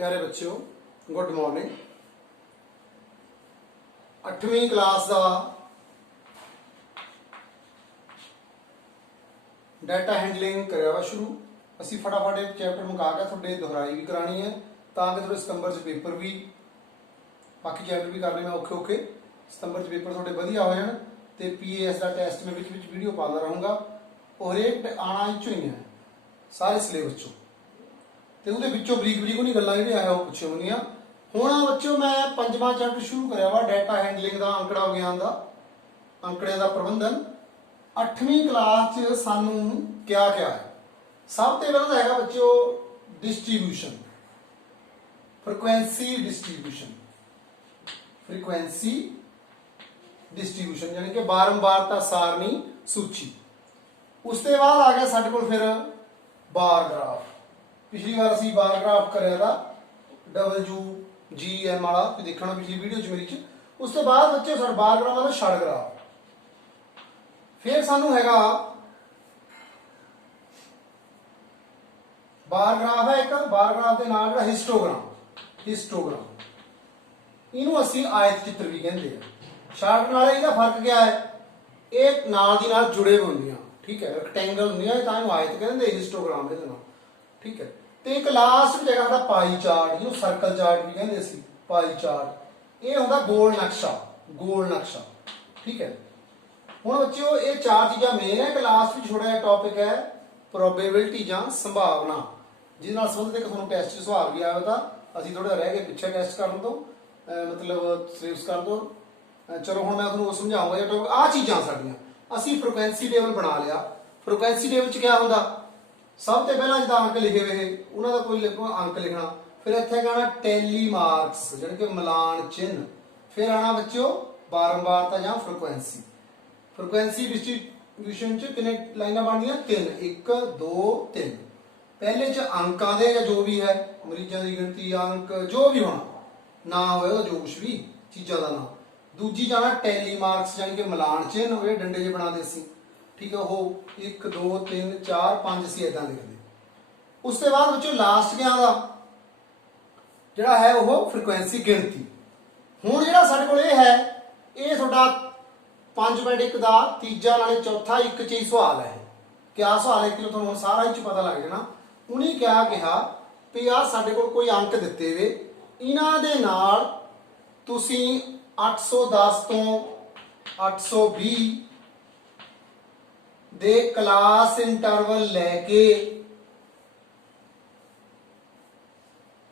प्यारे बच्चों good morning. 8वीं क्लास का डाटा हैंडलिंग करिया वा शुरू। असी फटाफट एक चैप्टर मुका के थोड़े दोहराई भी करानी है ताकि थोड़े सितंबर च पेपर भी बाकी चैप्टर भी करने में औखे औखे सितंबर च पेपर थोड़े वधिया हो जाए तो PAS का टैसट में वीडियो पाता रहूँगा और एक आना इचों ही है सारे सिलेबस चो तो वो बरीक बरीक उन्हीं गल्लां जिहड़ियां है वो पुछे होंदियां। हुण बच्चों मैं 5वां चैप्टर शुरू करिया वा डाटा हैंडलिंग का अंकड़ा विज्ञान का अंकड़े का प्रबंधन। 8वीं क्लास च सानू क्या क्या है। सब तो पहला है बच्चों डिस्ट्रीब्यूशन फ्रीक्वेंसी डिस्ट्रीब्यूशन यानी कि बारंबारता सारणी सूची। उसके बाद आ गया साडे कोल फिर बार ग्राफ। पिछली बार असी बार ग्राफ कराया था WGM वाला देखना पिछली वीडियो च मेरी। उसके बाद बच्चे साडे बार ग्राफ वाला छड़ ग्राफ। फिर सानू हैगा बार ग्राफ है एक बार ग्राफ के नाल हिस्टोग्राम इनू असी आयत चित्र भी कहते हैं। छड़ नाल इहदा फर्क क्या है, एक नाल दी नाल जुड़े हुए होंदियां, ठीक है, रेक्टेंगल होंदियां तां इनू आयत कहते हिस्टोग्राम इहदे नाल, ठीक है। तो एक लास्ट में जगह पाई चार्ट जिन्होंने सर्कल चार्ट भी कहते सी पाई चार्ट ये होंदा गोल नक्शा, ठीक है। हुण बच्चों ये चार चीज़ां मेन है। एक लास्ट में छोटा जिहा टॉपिक है प्रोबेबिलिटी जां संभावना जिस नाल संबंधित एक तुहानूं टेस्ट सवाल भी आया था। असीं थोड़ा रह गए पिछे टेस्ट करन तो मतलब सिलेबस कर दो। चलो हुण मैं तुहानूं समझाऊंगा जो टॉपिक आ चीज़ां साडीआं असीं फ्रीक्वेंसी टेबल बना लिया। फ्रीक्वेंसी टेबल च क्या हुंदा, सब तो पहला जो अंक लिखे हुए उन्होंने का कोई अंक लिखना, फिर इतने कहना टैली मार्क्स यानी कि मिलान चिन्ह, फिर आना बच्चों बारंबारता या फ्रीक्वेंसी डिस्ट्रीब्यूशन च कितने लाइनां बनदियां 3 1 2 3। पहले च अंकां दे या जो भी है मरीजां की गिनती अंक जो भी होना ना होए जो कुछ भी चीज़ों का नाम। दूजी जाना टैली मार्क्स यानी कि मिलान चिन्ह वो डंडे जे बना दे सी, ठीक है। वो 1 2 3 4 5 असीं इदां लिखदे। उसके बाद बच्चों लास्ट क्या दा जिहड़ा है वो फ्रीक्वेंसी गिणती। हुण जिहड़ा साडे कोल ये है ये तुहाडा 5.1 का तीजा नाले चौथा एक च ही सवाल है। क्या सवाल है कि तुहानूं सारा ही पता लग जाना। उन्हें क्या कहा भी आ साडे कोल कोई अंक दिते वे इन्हां दे नाल तुसीं 810 तो 820 दे क्लास इंटरवल लैके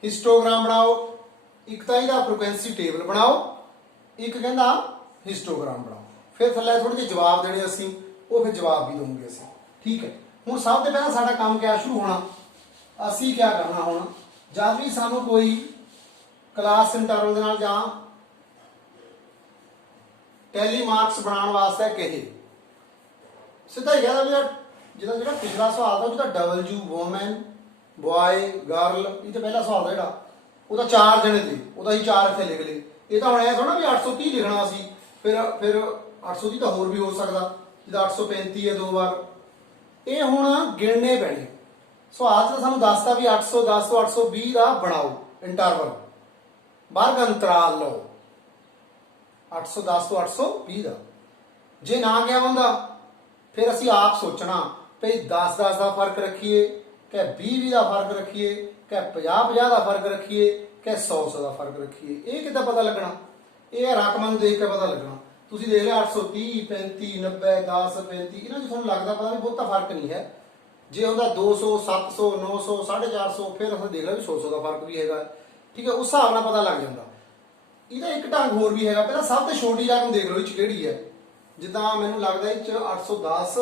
हिस्टोग्राम बनाओ। एक तो इहदा फ्रीक्वेंसी टेबल बनाओ, एक कहंदा हिस्टोग्राम बनाओ। फिर थल्ले थोड़े जिहे जवाब देने असीं वो फिर जवाब भी दूंगे असीं, ठीक है। हुण सब तो पहला साडा काम क्या शुरू होना, असीं क्या करना हुण जद भी सानूं कोई क्लास इंटरवल दे नाल जां टैली मार्क्स बनाने वास्ते कहे सीधा ही कहता भी जो पिछला सवाल था जो W वोमैन बॉय गर्ल ये तो पहला सवाल था जो 4 जने थे वो ही 4 इतने लिख ले। ये तो हम ऐ थोड़ा भी 830 लिखना सी, फिर 830 तो होर भी हो सकता जो 835 है 2 बार। ये हुण गिणने पैने। सवाल तो सानू दसता भी 810 तो 820 का बनाओ इंटरवल वर्ग अंतराल लो 810 तो 820 का। जे ना क्या बंदा फिर असी आप सोचना भाई 10-10 का फर्क रखिए क्या 20-20 का फर्क रखिए क्या 50-50 का फर्क रखिए क्या 100-100 का फर्क रखिए। ये कितना पता लगना, ये रकमां देख के पता लगना। तुसीं देख लिया 830 35 90 10 35 इन्हां च तुहानूं लगदा पता नहीं बहुता फर्क नहीं है। जे होंदा 200 700 900 450 फिर असीं देख लिया भी 100 का फर्क भी है, ठीक है। उस हिसाब नाल पता लग जाता। ਇਹਦਾ एक ढंग होर भी है। पहला सब तो छोटी रकम देख लो किहड़ी है, जिदा मैनूं लगदा इह 810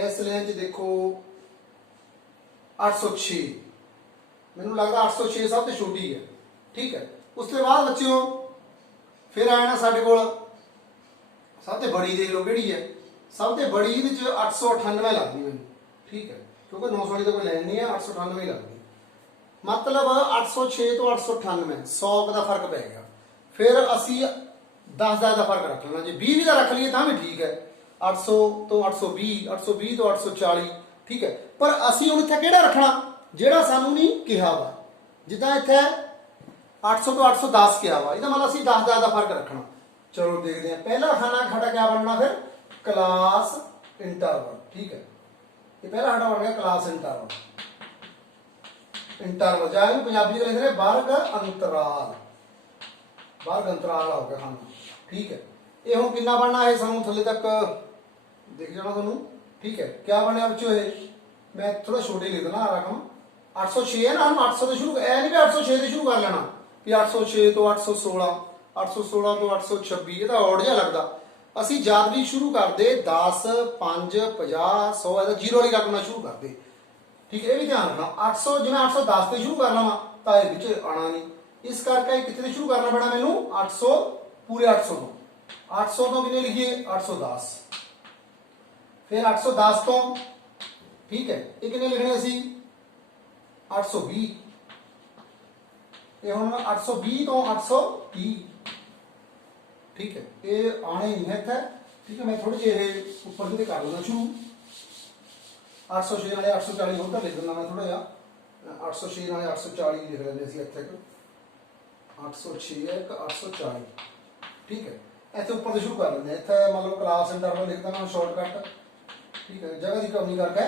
इस लाइन च देखो 806 मैनूं लगदा 806 सब तो छोटी है, ठीक है। उसके बाद बच्चों फिर आया ना साडे कोल सब तो बड़ी देख लो किहड़ी है, सब तो बड़ी इहदे च 898 लगदी मैनूं, ठीक है, क्योंकि 900 वाली तो कोई लाइन नहीं है 898 लगदी। मतलब 806 तो 898 100 का फर्क पै गया। फिर असी 10-10 का फर्क रख लेना, जो 20 का रख लीए तो भी ठीक है 800 तो 820 820 तो 840, ठीक है। पर असी हुण इत्थे किहड़ा रखना जिहड़ा सानू नहीं कहा वा जिदा इत्थे 800 तो 810 क्या वा, मतलब असीं 10 का फर्क रखना। चलो देखते हैं, पहला खाना साडा क्या बनना फिर, क्लास इंटरवल। ठीक है, ये पहला साडा बन गया क्लास इंटरवल। इंटरवल जाए पंजाबी लिख रहे वर्ग अंतराल, वर्ग अंतराल हो गया खाना। ठीक है, ये हम कितना बनना है, सानू थले तक दिख जाना थानू। ठीक है, क्या बनया बच्चों ये, मैं थोड़ा छोटे लिख देना रकम 806 है ना, हम 800 से शुरू, ऐ नहीं भी 806 से शुरू कर लेना कि 806 तो 816, 816 तो 826, ये तो ऑड जिहा लगदा। ਅਸੀਂ ਜਦ ਵੀ ਸ਼ੁਰੂ ਕਰਦੇ 10 5 50 100 ਇਹਦਾ ਜ਼ੀਰੋ ਵਾਲੀ ਰਕਮ ਨਾਲ ਸ਼ੁਰੂ ਕਰਦੇ। ਠੀਕ ਹੈ, ਇਹ ਵੀ ਧਿਆਨ ਰੱਖਣਾ। 800 ਜਿਵੇਂ 810 ਤੇ ਸ਼ੁਰੂ ਕਰ ਲਵਾਂ ਤਾਂ ਇਹ ਵਿੱਚ ਆਣਾ ਨਹੀਂ, ਇਸ ਕਰਕੇ ਕਿੱਥੇ ਤੇ ਸ਼ੁਰੂ ਕਰਨਾ ਪੈਣਾ ਮੈਨੂੰ, 800 ਪੂਰੇ 800 ਤੋਂ। 800 ਤੋਂ ਕਿੰਨੇ ਲਿਖੀਏ, 810, ਫਿਰ 810 ਤੋਂ। ਠੀਕ ਹੈ, ਇਹ ਕਿੰਨੇ ਲਿਖਣੇ ਅਸੀਂ, 820, ਇਹ ਹੁਣ 820 ਤੋਂ 830। ठीक है, ये आने नहीं है इतना। ठीक है, मैं थोड़े जे ऊपर से कर लेना शुरू। 806 वाले 840 होता लिख देना मैं थोड़ा जा, 806 वाले 840 लिख लेंगे इसे इतने को, 806 एक 840। ठीक है, इतने ऊपर से शुरू कर लेंगे, इतने मतलब क्लास इंटरवल लिख देना शॉर्टकट। ठीक है, जगह की कमी करके।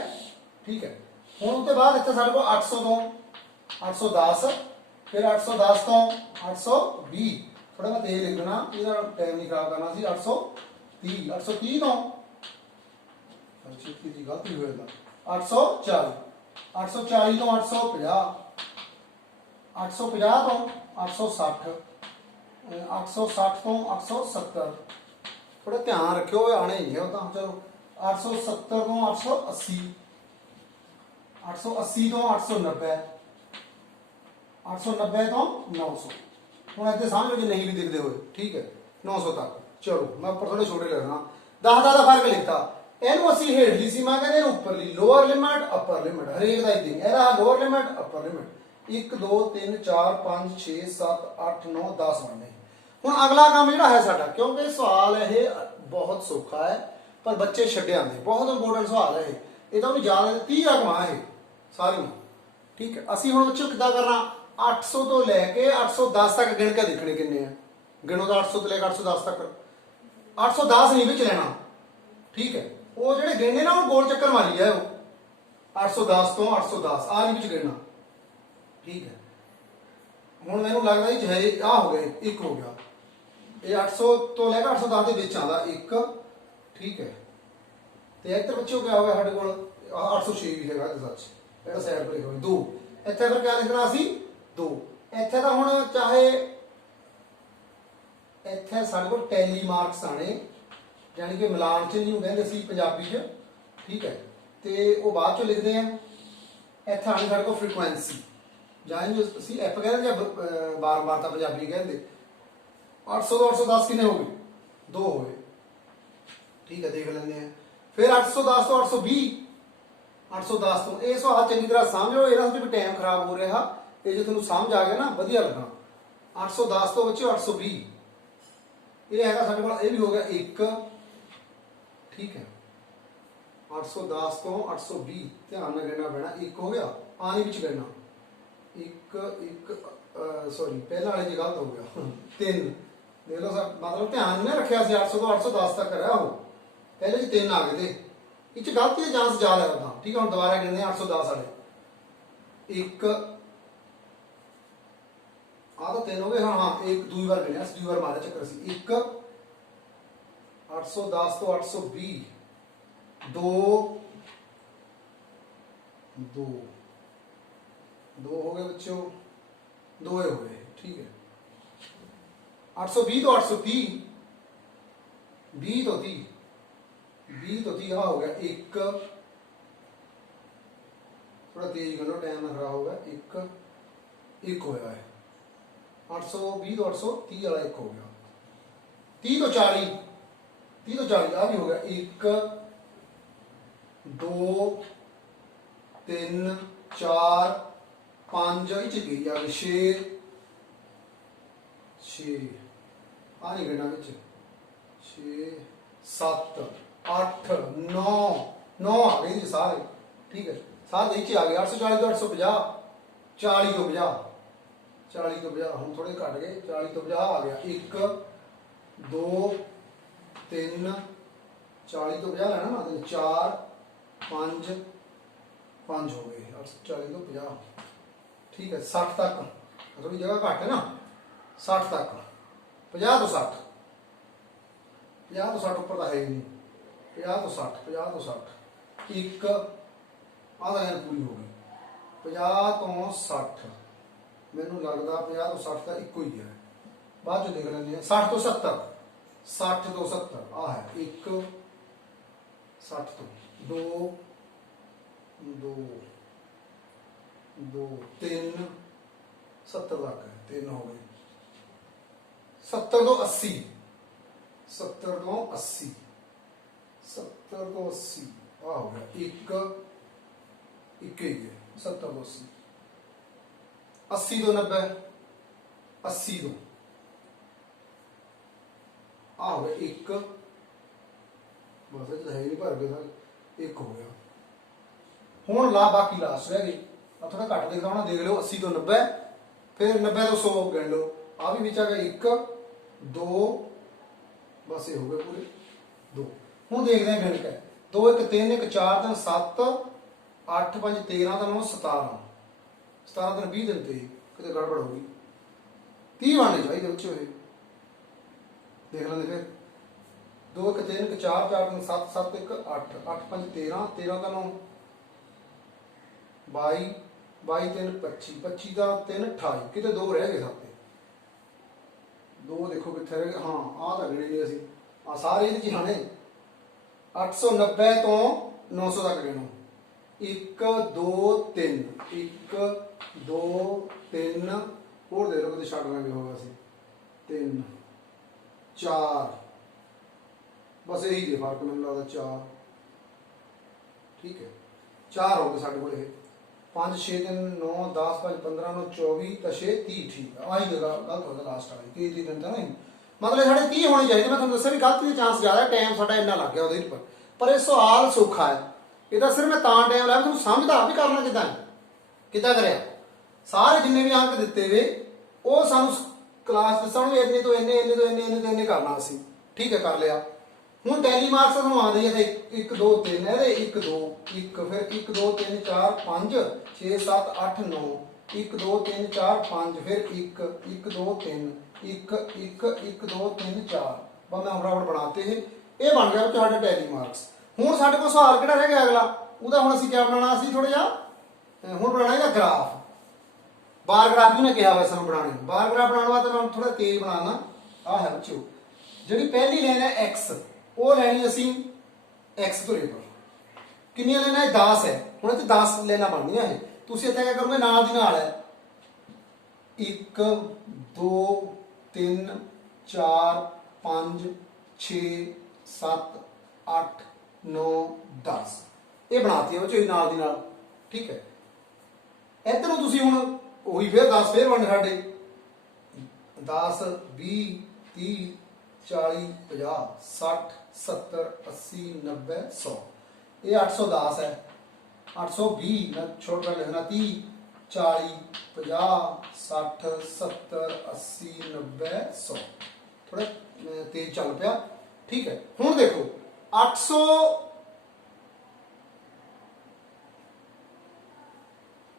ठीक है, हुण उसके बाद इतने सारे को 800 तो 810, फिर 810 तो 820, थोड़ा मैं तेज लिखना, ये टाइम नहीं खराब करना सी। 830, 830 तो गलती हो, 840, 840 तो 850, 850 तो 860, 860 तो 870। थोड़ा ध्यान रखियो, आने ही है उदा। चलो 870 तो 880, 880 तो 890, 890 तो 900। ਹੁਣ ਇੱਥੇ ਸਮਝ ਲਓ ਨਹੀਂ ਵੀ ਦਿਖਦੇ ਹੋਏ। ਠੀਕ ਹੈ, 900 ਤੱਕ। ਚਲੋ ਮੈਂ ਉੱਪਰ ਥੋੜੇ ਛੋਟੇ ਲਿਖਣਾ, 10 ਦਾ ਫਰਕ ਲਿਖਤਾ। ਇਹਨੂੰ ਅਸੀਂ ਹੇਠਲੀ ਸੀਮਾ ਕਹਿੰਦੇ ਨੇ, ਉੱਪਰਲੀ ਲੋਅਰ ਲਿਮਟ ਅਪਰ ਲਿਮਟ, ਹਰੇਕ ਦਾ ਇਦਾਂ ਹੀ। ਇਹਦਾ ਲੋਅਰ ਲਿਮਟ ਅਪਰ ਲਿਮਟ 1 2 3 4 5 6 7 8 9 10 ਬਣਨੇ। ਹੁਣ ਅਗਲਾ ਕੰਮ ਜਿਹੜਾ ਹੈ ਸਾਡਾ, ਕਿਉਂਕਿ ਸਵਾਲ ਇਹ ਬਹੁਤ ਸੌਖਾ ਹੈ ਪਰ ਬੱਚੇ ਛੱਡੇ ਆਉਂਦੇ, ਬਹੁਤ ਇੰਪੋਰਟੈਂਟ ਸਵਾਲ ਹੈ ਇਹ। ਇਹਦਾ ਵੀ ਜ਼ਿਆਦਾ 30 ਰਕਮਾਂ ਇਹ ਸਾਰੀਆਂ। ਠੀਕ ਹੈ, ਅਸੀਂ ਹੁਣ ਬੱਚੋ ਕਿੱਦਾਂ ਕਰਨਾ, 800 तो लैके 810 तक गिण के देखने किन्ने हैं, गिनो तो 800 तो लेकर 810 तक। 810 नहीं विच लेना। ठीक है, वो जेडे गिणने ना वो गोल चक्कर मारी है, वो 810 तो 810 आ नहीं विच गिणना। ठीक है, हुण मैनूं लगदा है है आ हो गए, एक हो गया ये 800 तो लेकर 810 के विच आंदा एक। ठीक है, ते इधर बच्चों क्या हो गया साडे कोल 806 भी हैगा सच, इहड़ा साइड पर लिखो 2। इत्थे फिर क्या लिखना सी, 2। इत्थे तां हुण चाहे इत्थे साडे कोल टैली मार्क्स आने, यानी कि मिलान च नहीं कहंदे सी पंजाबी च। ठीक है, ते वो बाद चों लिखदे हैं। इत्थे आने साडे कोल फ्रीकुएंसी, जां जो असीं एफ कहंदे जां बार-बार तां पंजाबी कहंदे। 800 तो 810 किन्ने हो गए, 2 हो गए। ठीक है, देख लैंदे हैं। फिर 810 तो 820, 810 तो ये सवाल चंगी तरह समझ लो, इहदा भी टाइम खराब हो रहा। ये जो तुहानूं समझ आ गया ना, वधिया लगना। 810 तो बच्चों 820, ये हैगा साडे कोल, ये भी हो गया 1। ठीक है, 810 तो 820 ध्यान नाल गिणना पैना, 1 हो गया, आने विच गिणना 1 1 सॉरी पहला वाले जी गलत हो गया 3। देख लो सर, मतलब ध्यान नहीं रखा सी, 800 तो 810 तक कराया हो, पहले 3 आ गए थे, इच गलती के चांस ज्यादा है। ठीक है, हम दोबारा गिणने 810 वाले 1 आ तो 3 हो गए। हाँ हाँ, एक दूसरी बार गिणिया, दूसरी बार मारे चक्कर सी। 1 810 तो 820, 2 2 2 हो गए बच्चों, 2 हो गए। ठीक है, 820 तो 830, 20 तो 30, 20 तो 30 हो गया 1। थोड़ा तेज कर लो, टाइम ना खराब होगा। 1 1 होया है। 820 तो 830 वाला 1 हो गया। 30 तो 40, 30 तो 40 आ भी हो गया 1 2 3 4 5 इच गई आ 6 6 आ नहीं गिणना विच 6 7 8 9 9 आ गए जी सारे। ठीक है, सारे इच आ गए। 840 तो 850, 40 तो 50, 40 ਤੋਂ 50 ਹੁਣ ਥੋੜੇ ਘਟ ਗਏ 40 ਤੋਂ 50 ਆ ਗਿਆ 1 2 3 40 ਤੋਂ 50 ਲੈਣਾ ਨਾ 4 5 5 ਹੋ गए 40 ਤੋਂ 50 ठीक है 60 तक थोड़ी जगह घट है ना 60 तक 50 तो 60 50 तो 60 ऊपर तो है ही नहीं 50 तो 60 50 तो 60 एक आधा लाइन पूरी हो गई 50 तो 60 मैनू लगता 50 तो 60 का एक ही है बाद जो देख लेंगे 60 तो 70 60 तो 70 आ है 1 60 तो 2 2 2 3 70 तक है 3 हो गए 70 तो 80 70 तो 80 70 तो 80 आ हो गया 1 1 ही है 70 तो 80 80 तो 90 80 तो आ हो गया 1 बस है नहीं भर गया 1 हो गया हूँ ला बाकी लास्ट रह गई थोड़ा घट देखता होना देख लो 80 तो 90 फिर 90 तो 100 गिन लो आ भी बिच आ गया 1 2 बस ये हो गए पूरे 2 हूँ देखते हैं गिन के 2 1 3 1 4 3 7 8 5 13 तो 9 17 17 दिन 20 दिन थे कितने गड़बड़ हो गई 30 बनने चाहिए बच्चे हुए देख लेंगे फिर 2 1 3 1 4 4 3 7 7 1 8 8 5 13 13 का 9 22 22 3 25 25 का 3 28 कितने 2 रह गए साथे 2 देखो कितने रह गए हाँ आ तो गिने नहीं असी आ सारे ये हाने 890 तो 900 तक गिनो 1 2 3 1 2 3 और दे लो कितने छड़ लांगे होगा सी 3 4 बस यही जे फर्क मैंने लगता 4 ठीक है 4 हो गए साढ़े को 5 6 दिन 9 10 5 15 9 24 तो 6 30 ठीक है आई जगह गलत हो गया लास्ट वाली 30 दिन तो नहीं मतलब साढ़े 30 होने चाहिए मैं तुहानू दस्सिया भी गलती के चांस ज़्यादा टाइम साडा इन्ना लग गया उहदे पर यह सवाल सौखा है ਇਹਦਾ सिर्फ मैं ਤਾਂ टाइम लाया तुहानू समझदा भी करना किदां किदां करिया सारे जिन्ने भी अंक दिते वे ਉਹ ਸਾਨੂੰ क्लास दसणगे इन्ने तो इन्ने इन्ने तो इन्ने इन्ने तो इन्ने करना असीं ठीक है कर लिया ਹੁਣ ਟੈਲੀ ਮਾਰਕਸ ਤੁਹਾਨੂੰ ਆਉਂਦੇ ਆ 1 2 3 ਇਹਦੇ 1 2 1 ਫਿਰ 1 2 3 4 5 6 7 8 9 1 2 3 4 5 ਫਿਰ 1 1 2 3 1 1 1 2 3 4 ਬਸ ਮੈਂ ਫਟਾਫਟ ਬਣਾਤੇ ਇਹ ਬਣ ਗਿਆ ਤੁਹਾਡੇ ਟੈਲੀ ਮਾਰਕਸ ਹੁਣ ਸਾਡੇ ਕੋਲ ਸਵਾਲ ਕਿਹੜਾ ਰਹਿ ਗਿਆ ਅਗਲਾ ਉਹਦਾ ਹੁਣ ਅਸੀਂ ਕੀ ਬਣਾਉਣਾ ਸੀ ਥੋੜਾ ਜਿਹਾ ਹੁਣ ਬਣਾਉਣਾ ਹੈਗਾ ਗ੍ਰਾਫ ਬਾਰ ਗ੍ਰਾਫ ਵੀ ਨੇ ਕਿਹਾ ਹੋਇਆ ਸਾਨੂੰ ਬਣਾਉਣੇ ਬਾਰ ਗ੍ਰਾਫ ਬਣਾਉਣ ਵਾਸਤੇ ਮੈਂ ਥੋੜਾ ਤੇਜ਼ ਬਣਾਉਣਾ ਆ ਹੈ ਬੱਚਿਓ ਜਿਹੜੀ ਪਹਿਲੀ ਲਾਈਨ ਹੈ x ਉਹ ਲੈਣੀ ਅਸੀਂ x ਤੋਂ ਲੇਬਲ ਕਿੰਨੀਆਂ ਲੈਣਾ ਹੈ 10 ਹੈ ਹੁਣ ਇੱਥੇ 10 ਲੈਣਾ ਬਣਦੀਆਂ ਇਹ ਤੁਸੀਂ ਇੱਥੇ ਕੀ ਕਰੋਗੇ ਨਾਲ ਦੀ ਨਾਲ ਹੈ 1 2 3 4 5 6 7 8 9 10 ਇਹ ਬਣਾਤੀ ਹੈ ਉਹ ਨਾਲ ਦੀ ਨਾਲ ਠੀਕ ਹੈ ਇੱਧਰ ਨੂੰ ਤੁਸੀਂ ਹੁਣ ਉਹੀ ਫਿਰ 10 ਫਿਰ ਬਣਨੇ ਸਾਡੇ 10 20 30 40 50 60 70 80 90 100 ये 810 है 820 मैं छोड़ कर लिखना 30 40 50 60 70 80 90 100 थोड़ा तेज चल पाया ठीक है हुण देखो 800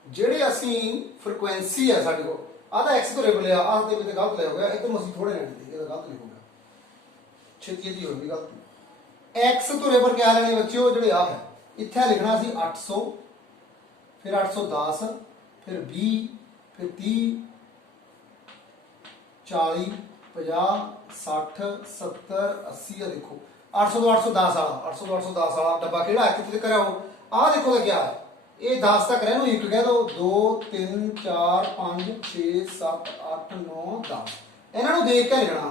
ਜਿਹੜੇ ਅਸੀਂ ਫ੍ਰੀਕੁਐਂਸੀ ਹੈ ਸਾਡੇ ਕੋਲ ਆਹ ਤਾਂ x ਤੋਂ ਲੇਬਲ ਲਿਆ ਆਹ ਤੇ ਵਿੱਚ ਗਲਤ ਲਿਆ ਹੋ ਗਿਆ ਇਧਰ ਅਸੀਂ ਥੋੜੇ ਲੈਣੇ ਸੀ ਇਹਦਾ ਗਲਤ ਲਿਖੂਗਾ ਛੇਤੀ ਜੀ ਹੋਣੀ ਗਲਤੀ x ਤੋਂ ਲੇਬਲ ਕਿਆ ਲੈਣੇ ਬੱਚਿਓ ਜਿਹੜੇ ਆ ਹੈ ਇੱਥੇ ਲਿਖਣਾ ਸੀ 800 ਫਿਰ 810 ਫਿਰ 20 ਫਿਰ 30 40 50 60 70 80 ਆ ਦੇਖੋ 800 ਤੋਂ 810 ਵਾਲਾ 800 ਤੋਂ 810 ਵਾਲਾ ਡੱਬਾ ਕਿਹੜਾ ਹੈ ਕਿੱਥੇ ਕਰਿਆ ਹੋ ਆਹ ਦੇਖੋ ਤਾਂ ਕਿਆ ਹੈ ਇਹ 10 ਤੱਕ ਰਹਿ ਨੂੰ ਇੱਕ ਕਹਿ ਦੋ 2 3 4 5 6 7 8 9 10 ਇਹਨਾਂ ਨੂੰ ਦੇਖ ਕੇ ਲਿਖਣਾ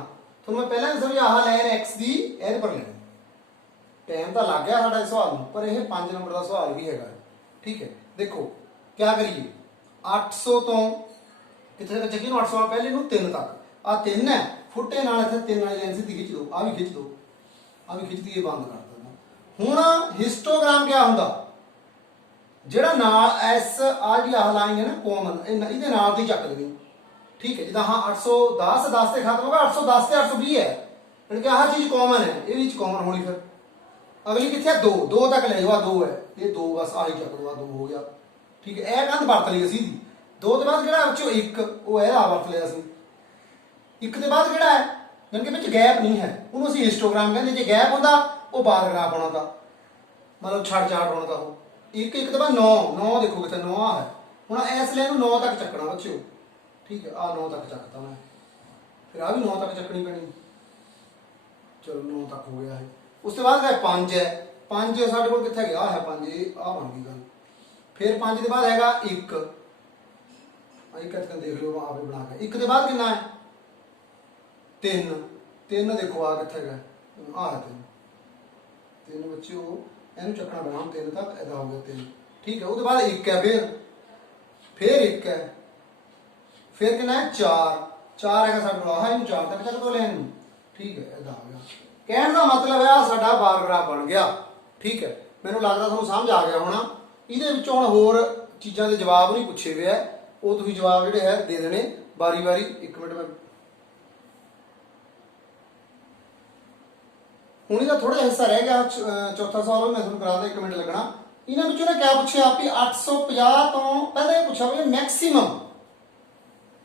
ਤੁਹਾਨੂੰ ਮੈਂ ਪਹਿਲਾਂ ਹੀ ਸਮਝਿਆ ਆਹ ਲਾਈਨ x ਦੀ ਇਹਦੇ ਪਰ ਲੈਣੀ टाइम तो लग गया साडा इस सवाल में पर यह 5 नंबर का सवाल भी है ठीक है देखो क्या करिए 800 तो कितने तक चकी 800 पहले नूं 3 तक आ 3 है फुटे नाल इत्थे 3 वाली लाइन सीधी खिंच दो आ भी खिंच दो आ भी खिंच दी बंद कर देना हुण हिस्टोग्राम क्या हुंदा ਜਿਹੜਾ ਨਾਲ ਐਸ ਆ ਜਿਹੜੀ ਆਹ ਲਾਈਨ ਹੈ ਨਾ ਕਾਮਨ ਇਹਦੇ ਨਾਲ ਦੀ ਚੱਕ ਦੇਣੀ ठीक है जिदा हाँ 810 10 से खत्म होगा 810 से 820 है यानी कि आह चीज कॉमन है ये कॉमन होनी फिर अगली कितने दो दो तक ले जाओ दो है ये दो बस आही चक दो दो हो गया ठीक है यह कंध वरत ली सीधी दो के बाद जो बच्चों एक वो है वरत लिया असी एक के बाद जो है यानी कि गैप नहीं है उन्होंने असीं हिस्टोग्राम कहते जो गैप होता वो बार ग्राफ होना था मतलब छड़ चार्ट होना था वो एक एक बाद 9 9 देखो कितने 9 है हूँ इस लाइन 9 तक चकना बच्चों ठीक है आ 9 तक चकता मैं फिर आ भी 9 तक चकनी पैनी चलो 9 तक हो गया है उसके बाद है 5 है 5 साढ़े को कितने गया है 5 आ बन गई गल फिर 5 के बाद है एक देख लो आप बना के एक के बाद कितना है 3 3 देखो आ कितने गया आ है 3 बच्चे इन चकना बना 3 तक ऐसा हो गया 3 ठीक है उसके बाद एक है फिर एक है फिर कितना है 4 4 है साढ़े है इन 4 तक चक दो लेन ठीक है ऐसा हो गया कहने का मतलब है साडा बार ग्राफ बन गया ठीक है मैनू लगता तुहानू समझ आ गया होना इहदे विचों हुण होर चीज़ां दे जवाब नहीं पूछे हुए है वो तुसीं जवाब जिहड़े है दे देने बारी बारी एक मिनट में हुण इहदा थोड़ा हिस्सा रह गया चौथा सवाल मैं तुहानू करा दा 1 मिनट लगना इन्हां विचों ने क्या पूछे आप 850 तो पहले ये पूछा भी मैक्सीमम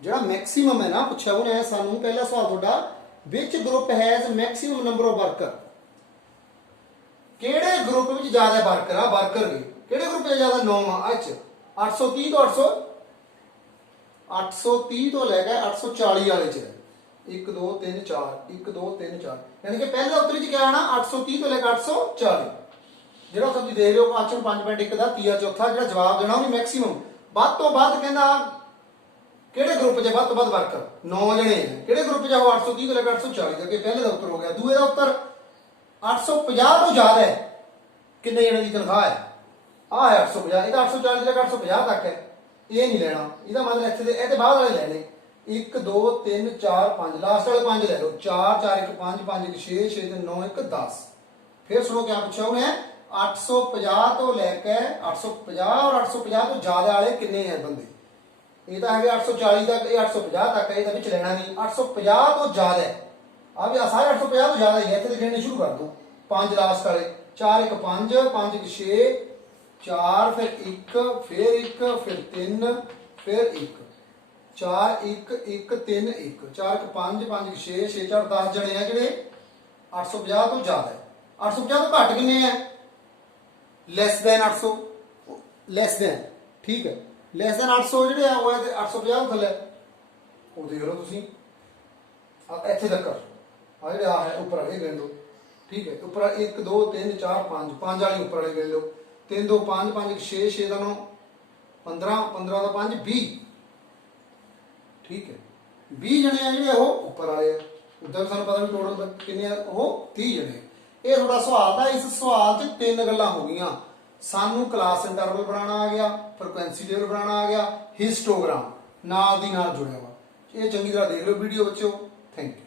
जिहड़ा मैक्सीमम है ना पूछा उन्हें सानू पहला सवाल तुहाडा which group has maximum number of worker केड़े ग्रुप विच ज्यादा वर्कर आ वर्कर भी केड़े ग्रुप में ज्यादा 9 अच्छा 830 तो 830 तो लैके 840 वाले च 1 2 3 4 1 2 3 4 यानी कि पहले उत्तर च क्या आना 830 तो लैके 840 ਜਿਹੜਾ ਤੁਸੀਂ ਦੇਖ ਰਹੇ ਹੋ ਕੁਐਸਚਨ 5.1 ਦਾ ਤੀਆ ਚੌਥਾ ਜਿਹੜਾ ਜਵਾਬ ਦੇਣਾ ਉਹ ਮੈਕਸਿਮਮ ਵੱਧ ਤੋਂ ਵੱਧ ਕਹਿੰਦਾ ਕਿਹੜੇ ਗਰੁੱਪ 'ਚ ਵੱਧ ਤੋਂ ਵੱਧ ਵਰਕਰ 9 ਜਣੇ ਹੈ ਕਿਹੜੇ ਗਰੁੱਪ 'ਚ ਉਹ 830 ਤੋਂ ਲੈ ਕੇ 840 ਤੱਕ ਪਹਿਲੇ ਦਾ ਉੱਤਰ ਹੋ ਗਿਆ ਦੂਏ ਦਾ ਉੱਤਰ 850 ਤੋਂ ਜ਼ਿਆਦਾ ਹੈ ਕਿੰਨੇ ਜਣੇ ਦੀ ਤਨਖਾਹ ਹੈ ਆ ਹੈ 850 ਇਹਦਾ 840 ਤੋਂ ਲੈ ਕੇ 850 ਤੱਕ ਹੈ ਇਹ ਨਹੀਂ ਲੈਣਾ ਇਹਦਾ ਮਤਲਬ ਇੱਥੇ ਦੇ ਇਹਦੇ ਬਾਅਦ ਵਾਲੇ ਲੈਣੇ 1 2 3 4 5 ਲਾਸਟ ਵਾਲੇ 5 ਲੈ ਲਓ 4 4 1 5 5 1 6 6 3 9 1 10 फिर सुनो क्या पूछा उन्हें 850 तो लेके 850 और 850 तो ज्यादा वाले किन्ने हैं बंदे ये तो है 840 तक ये 850 तक है ये लेना नहीं 850 तो ज्यादा है अब सारे 850 तो ज्यादा ही है इतने गिनने शुरू कर दो 5 लास्ट वाले 4 1 5 5 1 6 4 फिर 1 फिर 3 फिर 1 4 1 1 3 1 4 1 5 5 1 6 6 4 10 जने हैं ਜਿਹੜੇ 850 ਤੋਂ ਜ਼ਿਆਦਾ ਹੈ 850 ਤੋਂ ਘੱਟ ਕਿੰਨੇ ਹੈ ਲੈਸ ਦੈਨ 800 ਲੈਸ ਦੈਨ ਠੀਕ ਹੈ ਲੈਸ ਦੈਨ 800 ਜਿਹੜੇ ਆ ਉਹ ਹੈ 850 ਤੋਂ ਥੱਲੇ ਉਹ ਦੇਖ ਲਓ ਤੁਸੀਂ ਇੱਥੇ ਤੱਕ ਆ ਜਿਹੜੇ ਆ ਹੈ ਉੱਪਰ ਵਾਲੇ ਗਿਣ ਲਓ ਠੀਕ ਹੈ ਉੱਪਰ 1 2 3 4 5 5 ਵਾਲੀ ਉੱਪਰ ਵਾਲੇ ਗਿਣ ਲਓ 3 2 5 5 1 6 6 ਦਾ 9 15 15 ਦਾ 5 20 ਠੀਕ ਹੈ 20 ਜਣੇ ਆ ਜਿਹੜੇ ਉਹ ਉੱਪਰ ਵਾਲੇ ਆ ਉਧਰ ਸਾਨੂੰ ਪਤਾ ਵੀ ਟੋਟਲ ਕਿੰਨੇ ਆ ਉਹ 30 ਜਣੇ ਇਹ ਥੋੜਾ ਸਵਾਲ ਦਾ ਇਸ ਸਵਾਲ 'ਚ 3 ਗੱਲਾਂ ਹੋ ਗਈਆਂ ਸਾਨੂੰ ਕਲਾਸ ਇੰਟਰਵਲ ਬਣਾਉਣਾ ਆ ਗਿਆ ਫ੍ਰੀਕੁਐਂਸੀ ਟੇਬਲ ਬਣਾਉਣਾ ਆ ਗਿਆ ਹਿਸਟੋਗ੍ਰਾਮ ਨਾਲ ਦੀ ਨਾਲ ਜੁੜਿਆ ਵਾ ਇਹ ਚੰਗੀ ਤਰ੍ਹਾਂ ਦੇਖ ਲਓ ਵੀਡੀਓ ਬੱਚਿਓ ਥੈਂਕ ਯੂ